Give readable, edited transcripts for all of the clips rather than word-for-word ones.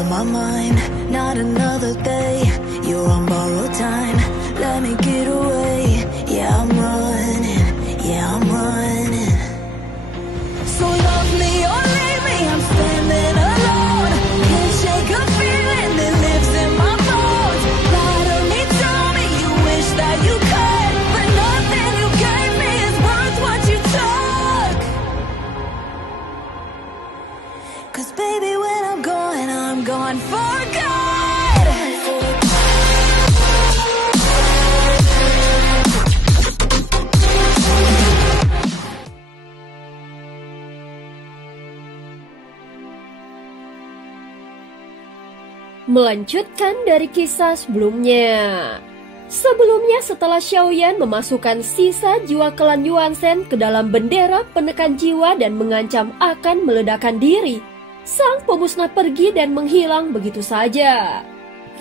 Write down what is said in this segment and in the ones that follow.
of my mind, not another day. You're on borrowed time, let me get away. Yeah, I'm running, yeah, I'm running. So love me or leave me, I'm standing alone. Can't shake a feeling that lives in my bones. Lie to me, tell me you wish that you could, but nothing you gave me is worth what you took. 'Cause baby, when I'm gone for good. Melanjutkan dari kisah sebelumnya. Sebelumnya setelah Xiaoyan memasukkan sisa jiwa klan Yuanzhen ke dalam bendera penekan jiwa dan mengancam akan meledakkan diri, sang pemusnah pergi dan menghilang begitu saja.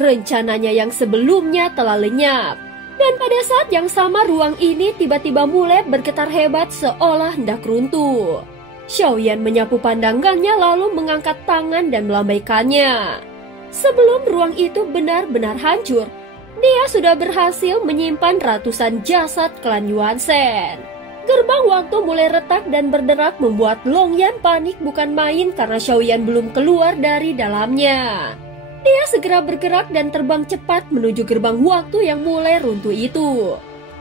Rencananya yang sebelumnya telah lenyap, dan pada saat yang sama ruang ini tiba-tiba mulai bergetar hebat seolah hendak runtuh. Xiaoyan menyapu pandangannya lalu mengangkat tangan dan melambaikannya. Sebelum ruang itu benar-benar hancur, dia sudah berhasil menyimpan ratusan jasad klan Yuanzhen. Gerbang waktu mulai retak dan berderak membuat Longyan panik bukan main karena Xiaoyan belum keluar dari dalamnya. Dia segera bergerak dan terbang cepat menuju gerbang waktu yang mulai runtuh itu.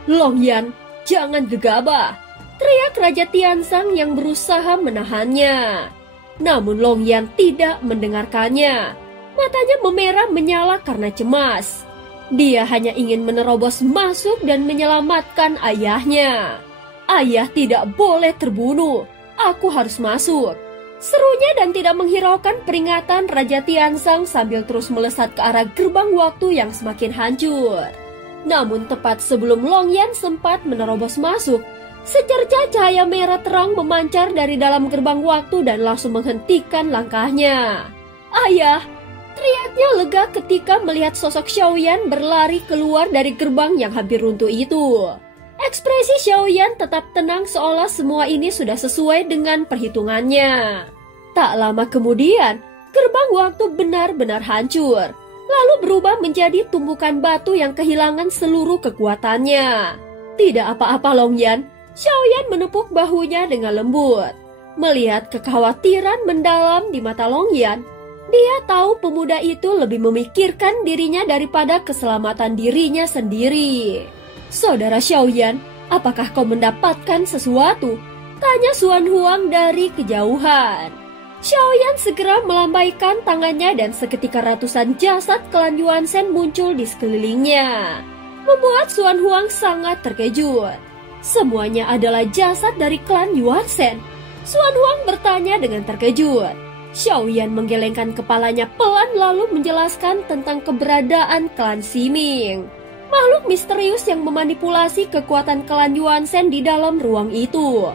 "Longyan, jangan gegabah!" teriak Raja Tianzang yang berusaha menahannya. Namun Longyan tidak mendengarkannya. Matanya memerah menyala karena cemas. Dia hanya ingin menerobos masuk dan menyelamatkan ayahnya. "Ayah tidak boleh terbunuh. Aku harus masuk," serunya dan tidak menghiraukan peringatan Raja Tianzang sambil terus melesat ke arah gerbang waktu yang semakin hancur. Namun tepat sebelum Longyan sempat menerobos masuk, secercah cahaya merah terang memancar dari dalam gerbang waktu dan langsung menghentikan langkahnya. "Ayah!" teriaknya lega ketika melihat sosok Xiaoyan berlari keluar dari gerbang yang hampir runtuh itu. Ekspresi Xiaoyan tetap tenang seolah semua ini sudah sesuai dengan perhitungannya. Tak lama kemudian, gerbang waktu benar-benar hancur, lalu berubah menjadi tumpukan batu yang kehilangan seluruh kekuatannya. "Tidak apa-apa, Longyan." Xiaoyan menepuk bahunya dengan lembut. Melihat kekhawatiran mendalam di mata Longyan, dia tahu pemuda itu lebih memikirkan dirinya daripada keselamatan dirinya sendiri. "Saudara Xiaoyan, apakah kau mendapatkan sesuatu?" tanya Xuan Huang dari kejauhan. Xiaoyan segera melambaikan tangannya dan seketika ratusan jasad klan Yuanzhen muncul di sekelilingnya, membuat Xuan Huang sangat terkejut. Semuanya adalah jasad dari klan Yuanzhen. Xuan Huang bertanya dengan terkejut. Xiaoyan menggelengkan kepalanya pelan lalu menjelaskan tentang keberadaan klan Siming, makhluk misterius yang memanipulasi kekuatan klan Yuanzhen di dalam ruang itu.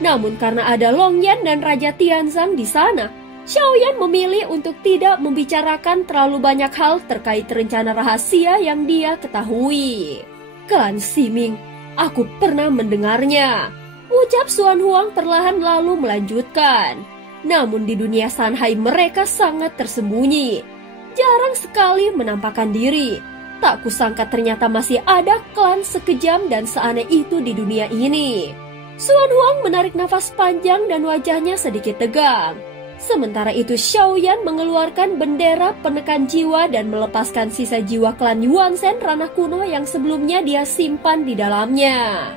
Namun karena ada Longyan dan Raja Tianzang di sana, Xiaoyan memilih untuk tidak membicarakan terlalu banyak hal terkait rencana rahasia yang dia ketahui. "Klan Siming, aku pernah mendengarnya," ucap Xuan Huang perlahan lalu melanjutkan. "Namun di dunia Sanhai mereka sangat tersembunyi, jarang sekali menampakkan diri. Tak kusangka ternyata masih ada klan sekejam dan seaneh itu di dunia ini." Xuan Huang menarik nafas panjang dan wajahnya sedikit tegang. Sementara itu Xiaoyan mengeluarkan bendera penekan jiwa dan melepaskan sisa jiwa klan Yuanzhen ranah kuno yang sebelumnya dia simpan di dalamnya.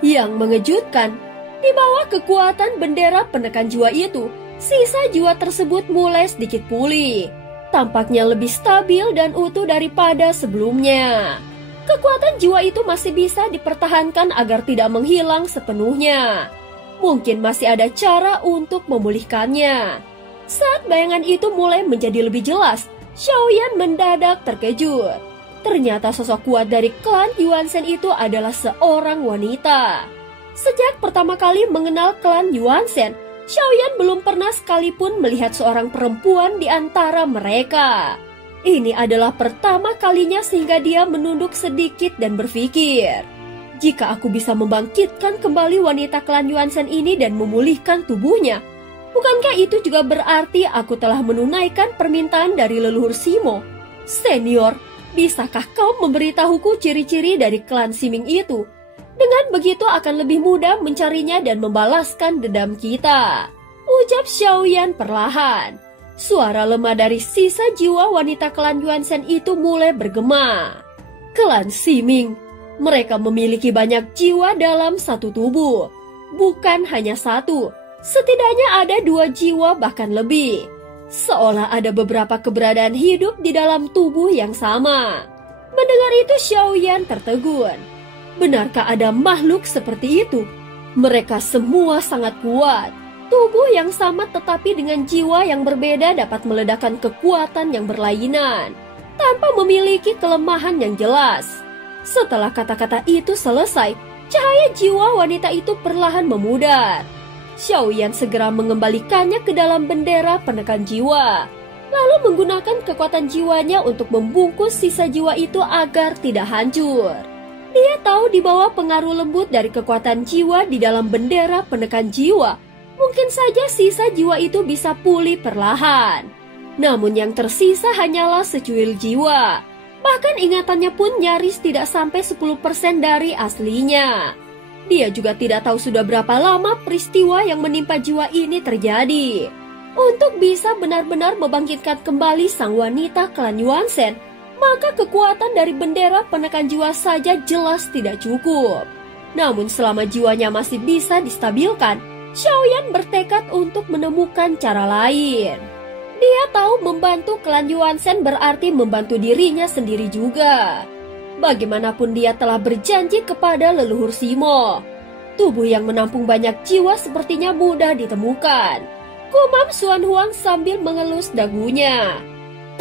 Yang mengejutkan, di bawah kekuatan bendera penekan jiwa itu, sisa jiwa tersebut mulai sedikit pulih. Tampaknya lebih stabil dan utuh daripada sebelumnya. Kekuatan jiwa itu masih bisa dipertahankan agar tidak menghilang sepenuhnya. Mungkin masih ada cara untuk memulihkannya. Saat bayangan itu mulai menjadi lebih jelas, Xiaoyan mendadak terkejut. Ternyata sosok kuat dari klan Yuanzhen itu adalah seorang wanita. Sejak pertama kali mengenal klan Yuanzhen, Xiaoyan belum pernah sekalipun melihat seorang perempuan di antara mereka. Ini adalah pertama kalinya sehingga dia menunduk sedikit dan berpikir, jika aku bisa membangkitkan kembali wanita klan Yuanzhen ini dan memulihkan tubuhnya, Bukankah itu juga berarti aku telah menunaikan permintaan dari leluhur Simo? Senior, bisakah kau memberitahuku ciri-ciri dari klan Siming itu? Dengan begitu akan lebih mudah mencarinya dan membalaskan dendam kita, ucap Xiaoyan perlahan. Suara lemah dari sisa jiwa wanita klan Yuansen itu mulai bergema. Klan Siming, mereka memiliki banyak jiwa dalam satu tubuh. Bukan hanya satu, setidaknya ada 2 jiwa bahkan lebih. Seolah ada beberapa keberadaan hidup di dalam tubuh yang sama. Mendengar itu Xiaoyan tertegun. Benarkah ada makhluk seperti itu? Mereka semua sangat kuat. Tubuh yang sama tetapi dengan jiwa yang berbeda dapat meledakkan kekuatan yang berlainan tanpa memiliki kelemahan yang jelas. Setelah kata-kata itu selesai, cahaya jiwa wanita itu perlahan memudar. Xiaoyan segera mengembalikannya ke dalam bendera penekan jiwa, lalu menggunakan kekuatan jiwanya untuk membungkus sisa jiwa itu agar tidak hancur. Dia tahu di bawah pengaruh lembut dari kekuatan jiwa di dalam bendera penekan jiwa, mungkin saja sisa jiwa itu bisa pulih perlahan. Namun yang tersisa hanyalah secuil jiwa. Bahkan ingatannya pun nyaris tidak sampai 10% dari aslinya. Dia juga tidak tahu sudah berapa lama peristiwa yang menimpa jiwa ini terjadi. Untuk bisa benar-benar membangkitkan kembali sang wanita klan Yuansen, maka kekuatan dari bendera penekan jiwa saja jelas tidak cukup. Namun selama jiwanya masih bisa distabilkan, Xiaoyan bertekad untuk menemukan cara lain. Dia tahu membantu klan Yuansen berarti membantu dirinya sendiri juga. Bagaimanapun dia telah berjanji kepada leluhur Simo. Tubuh yang menampung banyak jiwa sepertinya mudah ditemukan. Kumam Xuan Huang sambil mengelus dagunya.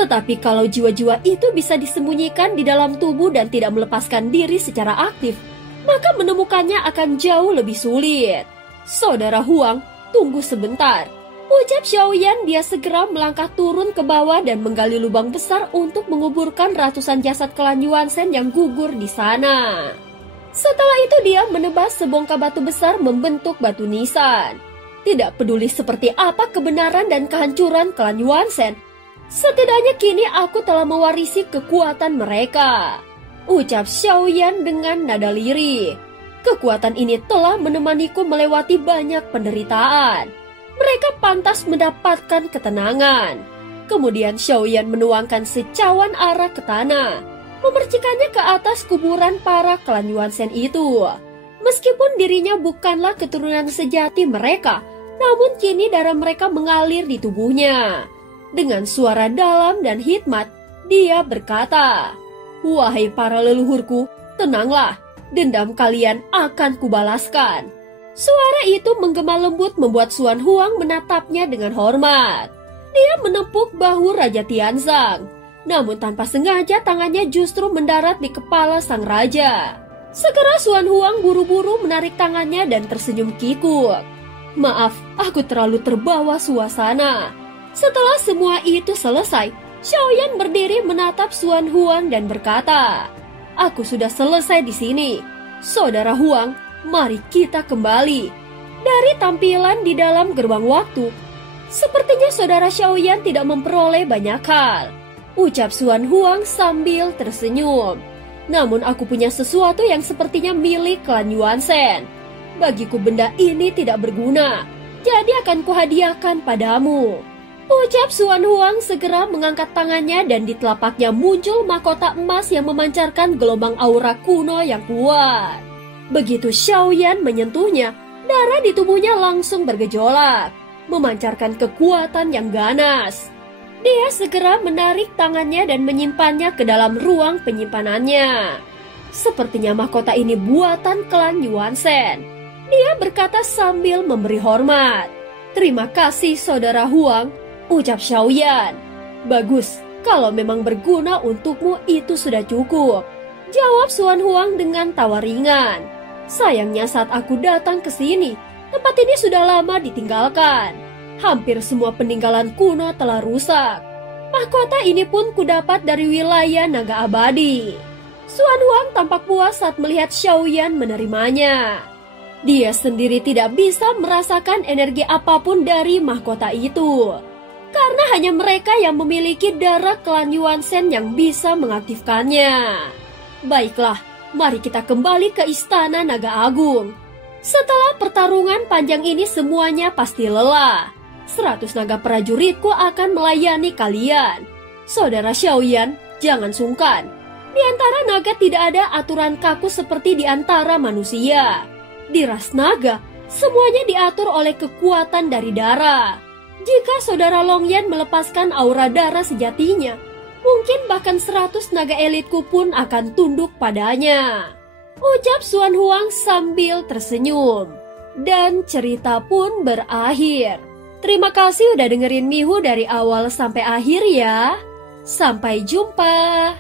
Tetapi kalau jiwa-jiwa itu bisa disembunyikan di dalam tubuh dan tidak melepaskan diri secara aktif, maka menemukannya akan jauh lebih sulit. Saudara Huang, tunggu sebentar. Ucap Xiaoyan. Dia segera melangkah turun ke bawah dan menggali lubang besar untuk menguburkan ratusan jasad klan Yuansen yang gugur di sana. Setelah itu dia menebas sebongkah batu besar membentuk batu nisan. Tidak peduli seperti apa kebenaran dan kehancuran klan Yuansen, setidaknya kini aku telah mewarisi kekuatan mereka, ucap Xiaoyan dengan nada lirih. Kekuatan ini telah menemaniku melewati banyak penderitaan. Mereka pantas mendapatkan ketenangan. Kemudian Xiaoyan menuangkan secawan arak ke tanah, memercikannya ke atas kuburan para klan Yuansen itu. Meskipun dirinya bukanlah keturunan sejati mereka, namun kini darah mereka mengalir di tubuhnya. Dengan suara dalam dan hikmat, dia berkata, "Wahai para leluhurku, tenanglah, dendam kalian akan kubalaskan." Suara itu menggema lembut membuat Xuan Huang menatapnya dengan hormat. Dia menepuk bahu Raja Tianzang, namun tanpa sengaja tangannya justru mendarat di kepala sang raja. Segera Xuan Huang buru-buru menarik tangannya dan tersenyum kikuk. "Maaf, aku terlalu terbawa suasana." Setelah semua itu selesai, Xiaoyan berdiri menatap Xuan Huang dan berkata, "Aku sudah selesai di sini. Saudara Huang, mari kita kembali." Dari tampilan di dalam gerbang waktu, sepertinya saudara Xiaoyan tidak memperoleh banyak hal, ucap Xuan Huang sambil tersenyum. "Namun aku punya sesuatu yang sepertinya milik klan Yuansen. Bagiku benda ini tidak berguna, jadi akan kuhadiahkan padamu," ucap Xuan Huang segera mengangkat tangannya dan di telapaknya muncul mahkota emas yang memancarkan gelombang aura kuno yang kuat. Begitu Xiaoyan menyentuhnya, darah di tubuhnya langsung bergejolak, memancarkan kekuatan yang ganas. Dia segera menarik tangannya dan menyimpannya ke dalam ruang penyimpanannya. Sepertinya mahkota ini buatan klan Yuansen. Dia berkata sambil memberi hormat. "Terima kasih saudara Huang," ucap Xiaoyan. "Bagus, kalau memang berguna untukmu itu sudah cukup," jawab Xuan Huang dengan tawa ringan. "Sayangnya saat aku datang ke sini, tempat ini sudah lama ditinggalkan. Hampir semua peninggalan kuno telah rusak. Mahkota ini pun kudapat dari wilayah naga abadi." Xuan Huang tampak puas saat melihat Xiaoyan menerimanya. Dia sendiri tidak bisa merasakan energi apapun dari mahkota itu. Karena hanya mereka yang memiliki darah klan Yuan-sen yang bisa mengaktifkannya. Baiklah, mari kita kembali ke Istana Naga Agung. Setelah pertarungan panjang ini semuanya pasti lelah. 100 naga prajuritku akan melayani kalian. Saudara Xiaoyan, jangan sungkan. Di antara naga tidak ada aturan kaku seperti di antara manusia. Di ras naga, semuanya diatur oleh kekuatan dari darah. Jika saudara Longyan melepaskan aura darah sejatinya, mungkin bahkan 100 naga elitku pun akan tunduk padanya. Ucap Xuan Huang sambil tersenyum. Dan cerita pun berakhir. Terima kasih udah dengerin Mihu dari awal sampai akhir ya. Sampai jumpa.